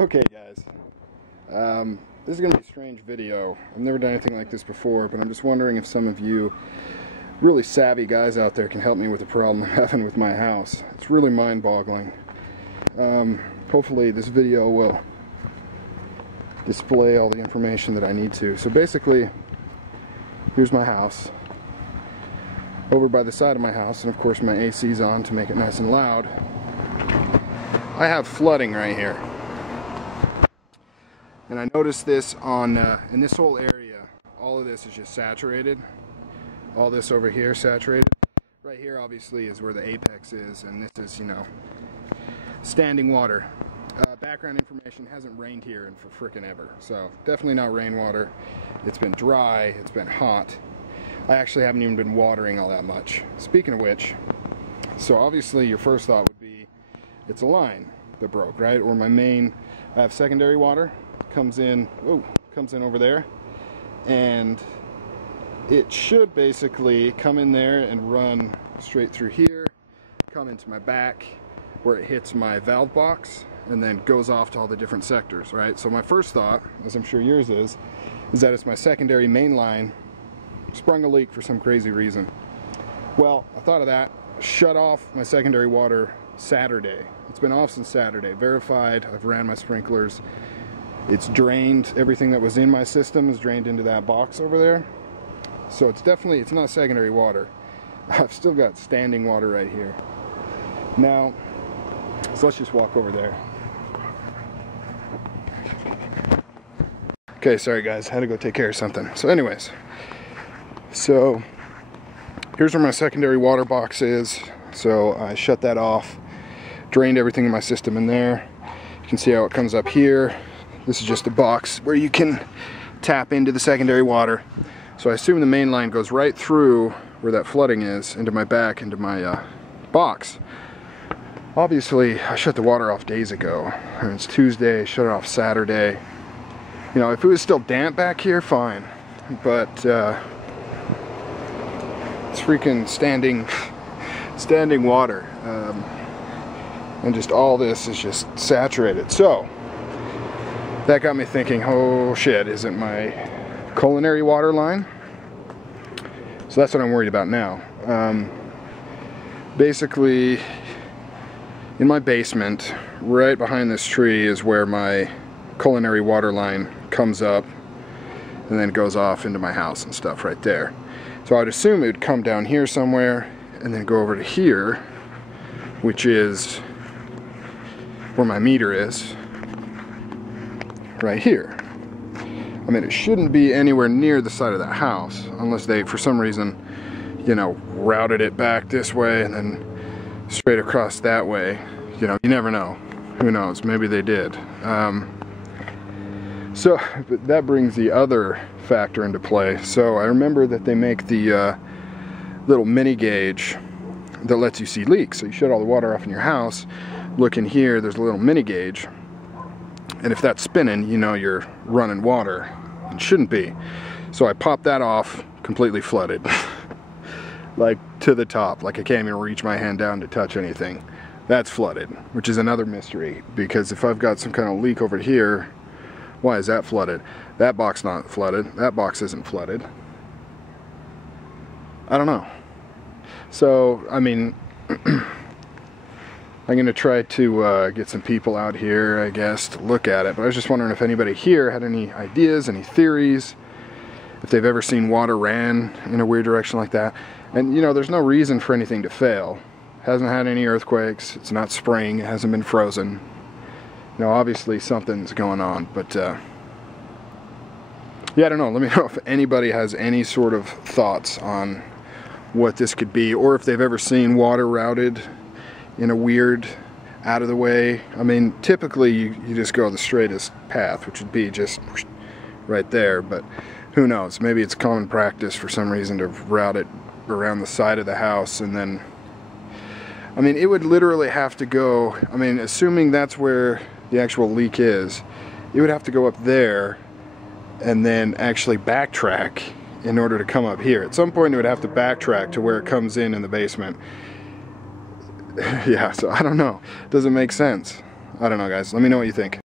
Okay guys, this is going to be a strange video. I've never done anything like this before, but I'm just wondering if some of you really savvy guys out there can help me with the problem I'm having with my house. It's really mind-boggling. Hopefully this video will display all the information that I need to. So basically, here's my house. Over by the side of my house, and of course my AC's on to make it nice and loud, I have flooding right here. And I noticed this on, in this whole area, all of this is just saturated. All this over here saturated. Right here obviously is where the apex is, and this is, you know, standing water. Background information, hasn't rained here in for frickin' ever. So definitely not rainwater. It's been dry, it's been hot. I actually haven't even been watering all that much. Speaking of which, so obviously your first thought would be, it's a line that broke, right? Or my main, I have secondary water. Comes in over there, and it should basically come in there and run straight through here, come into my back where it hits my valve box, and then goes off to all the different sectors, right? So my first thought, as I'm sure yours is that it's my secondary main line sprung a leak for some crazy reason. Well, I thought of that, shut off my secondary water Saturday. It's been off since Saturday, verified. I've ran my sprinklers. It's drained, everything that was in my system is drained into that box over there. So it's definitely, it's not secondary water. I've still got standing water right here. Now, so let's just walk over there. Okay, sorry guys, I had to go take care of something. So anyways, so here's where my secondary water box is. So I shut that off, drained everything in my system in there. You can see how it comes up here. This is just a box where you can tap into the secondary water. So I assume the main line goes right through where that flooding is, into my back, into my box. Obviously, I shut the water off days ago. And it's Tuesday, shut it off Saturday. You know, if it was still damp back here, fine. But it's freaking standing water. And just all this is just saturated. So that got me thinking, oh shit, isn't my culinary water line? So that's what I'm worried about now. Basically, in my basement, right behind this tree is where my culinary water line comes up and then goes off into my house and stuff right there. So I'd assume it would come down here somewhere and then go over to here, which is where my meter is. Right here. I mean, it shouldn't be anywhere near the side of the house unless they, for some reason, you know, routed it back this way and then straight across that way. You know, you never know. Who knows? Maybe they did. So but that brings the other factor into play. So I remember that they make the little mini gauge that lets you see leaks. So you shut all the water off in your house. Look in here, there's a little mini gauge. And if that's spinning, you know you're running water. It shouldn't be. So I popped that off, completely flooded. Like to the top, like I can't even reach my hand down to touch anything. That's flooded, which is another mystery, because if I've got some kind of leak over here, why is that flooded? That box not flooded, that box isn't flooded. I don't know. So, I mean, I'm going to try to get some people out here, I guess, to look at it. But I was just wondering if anybody here had any ideas, any theories, if they've ever seen water ran in a weird direction like that. And, you know, there's no reason for anything to fail. Hasn't had any earthquakes. It's not spring. It hasn't been frozen. You know, obviously something's going on. But, yeah, I don't know. Let me know if anybody has any sort of thoughts on what this could be, or if they've ever seen water routed in a weird, out of the way. I mean, typically you just go the straightest path, which would be just right there, but who knows? Maybe it's common practice for some reason to route it around the side of the house, and then, I mean, it would literally have to go, I mean, assuming that's where the actual leak is, it would have to go up there and then actually backtrack in order to come up here. At some point it would have to backtrack to where it comes in the basement. Yeah, so I don't know. Doesn't make sense. I don't know, guys. Let me know what you think.